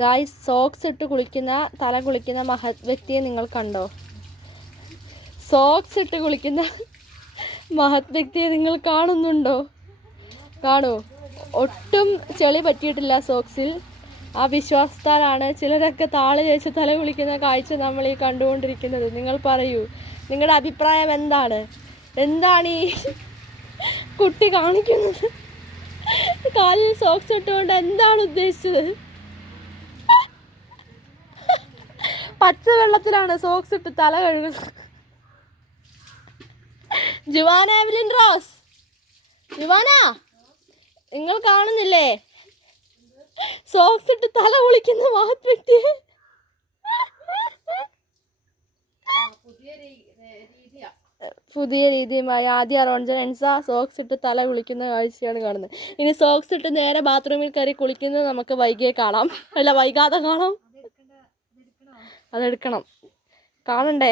Guys, socks ഇട്ട് തല കുളിക്കുന്ന മഹത് വ്യക്തിയെ നിങ്ങൾ കണ്ടോ? സോക്സ് ഇട്ട് കുളിക്കുന്ന മഹത് വ്യക്തിയെ നിങ്ങൾ കാണുന്നുണ്ടോ? കാണൂ, ഒട്ടും ചെളി പറ്റിയിട്ടില്ല സോക്സിൽ. ആ വിശ്വാസത്താലാണ് ചിലരൊക്കെ താളി തേച്ച് തല കുളിക്കുന്ന കാഴ്ച നമ്മൾ ഈ കണ്ടുകൊണ്ടിരിക്കുന്നത്. നിങ്ങൾ പറയൂ, നിങ്ങളുടെ അഭിപ്രായം എന്താണ്? എന്താണ് ഈ കുട്ടി കാണിക്കുന്നത്? കാലിൽ സോക്സ് ഇട്ടുകൊണ്ട് എന്താണ് ഉദ്ദേശിച്ചത്? പച്ചവെള്ളത്തിലാണ് സോക്സ് ഇട്ട് തല കഴുകുന്നത്. ജുവാന എവലിൻ റോസ്, ജുവാന, നിങ്ങൾ കാണുന്നില്ലേ സോക്സ് ഇട്ട് തല കുളിക്കുന്ന മഹത് വ്യക്തി? പുതിയ രീതിയുമായി ആദ്യ റോൺജൻ എൻസ സോക്സ് ഇട്ട് തല കുളിക്കുന്ന കാഴ്ചയാണ് കാണുന്നത്. ഇനി സോക്സ് ഇട്ട് നേരെ ബാത്റൂമിൽ കയറി കുളിക്കുന്നത് നമുക്ക് വൈകാതെ കാണാം. അതെടുക്കണം, കാണണ്ടേ?